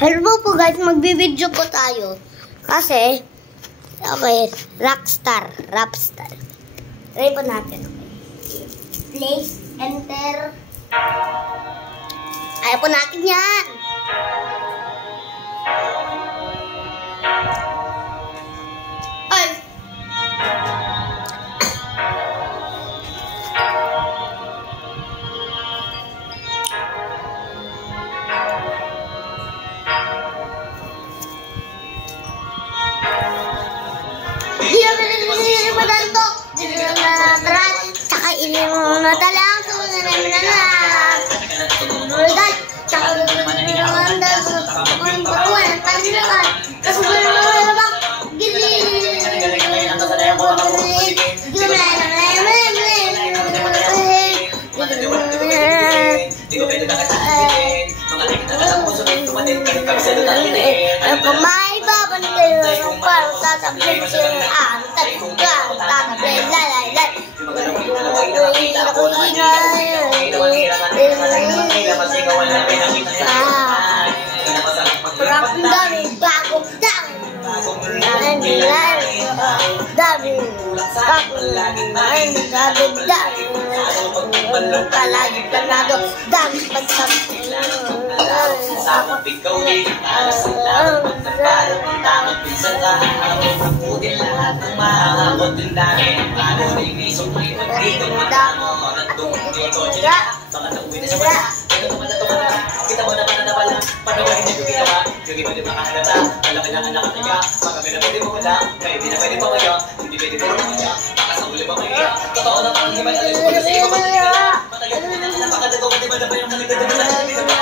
Hello po guys, magbibideo po tayo. Kasi, okay, Rapstar. Try po natin. Place, enter. Ayaw po natin yan. Ay! Saka ini mo na talang sunan na Rudat, saka lumanda sa pagkakuan pagkakuan kasugan mo na ba gili may baban kayo para tatablet siya tatablet lalay dami bagong dami palagi planado dami Sama ikaw din alas ang lahat para tamang pinsan lahat putin lahat ng mahakot din dami ano rin isok rin dito madamo nagtungkol dito sila mga nauwi na sa wala pero tumatato ka kita mo naman na wala panawarin na yung ginawa yung iba din makahalata malaki na anak niya pagkami na pwede mo wala kaya hindi na pwede pa kaya hindi pwede pa kaya baka sa huli pa kaya totoo na parang di ba natin kung kasi ikaw matagal matagal na napakadago di ba na pa yung maligad na wala hindi na pa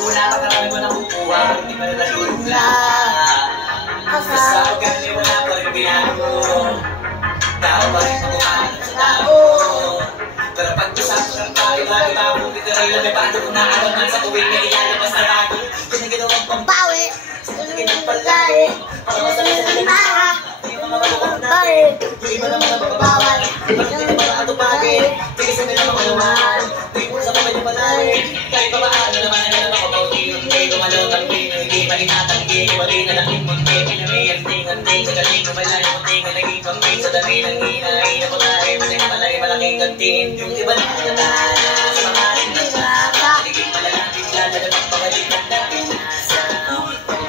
Una pa karami mo nakukuha hindi pa nalulula sa ugali wala pa rin ginagawa tao pa rin makuhaan sa tao pero pag-usapan ng tayo lagi tao dito rin lang may paano kung naalaman sa tuwing na ilalabas na bago yun ang ginawang pampawi sa ginagpalay para masali sa kanina yung mga malukapay yung iba naman ang mababawal yung mga atupagi tigis na nila makaluhan sa mga yung panay kahit pa maano naman ang naman makapauti hindi kumalotang hindi pa inatanggi wali na lang yung munti pinamiyang ting-anting sa galing kumalay munting na naging pangting sa dami ng hinay na pagkain malay malaking gantiin yung iba na pinatana sa mga rin na saka naging malalapit lalo na pagpabalik ng dami nasa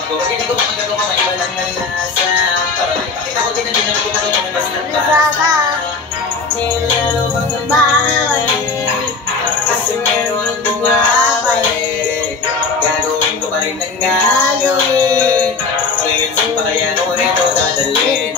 kung hindi ko magagawa maiba lang ng nasa para nakikita ko din ang ginagawa ko ng mas nagbasa nilalo mga bahay kasi meron bumabalik gagawin ko pa rin ang gagawin ngayon sa pakayano nito dadalhin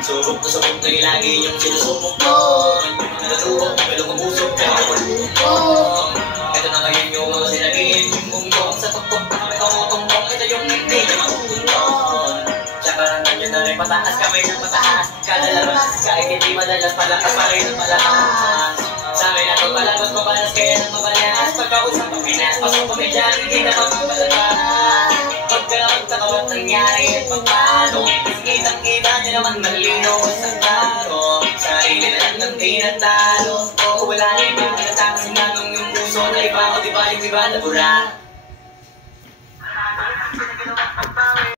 subok na lagi yung sinusubok mo yung mga naluwag pero kumusok pero kumusok ito na ngayon yung mga sinagin yung munggong sa tuktok na kami tumutungkong ito yung hindi na matutunan siya parang ganyan na rin pataas kamay ng pataas kada labas kahit hindi madalas palakas pa rin ang palakas sabi na kung palabas mabalas kaya nang mabalas pagkausap ang Pinas pasok ko medya hindi na mapapalabas pagkakawat nangyari at pagpano kitang-kita niya naman malino sa taro sarili na lang ng tinatalo o wala na iba natakas ng nanong yung puso na iba o diba yung iba na bura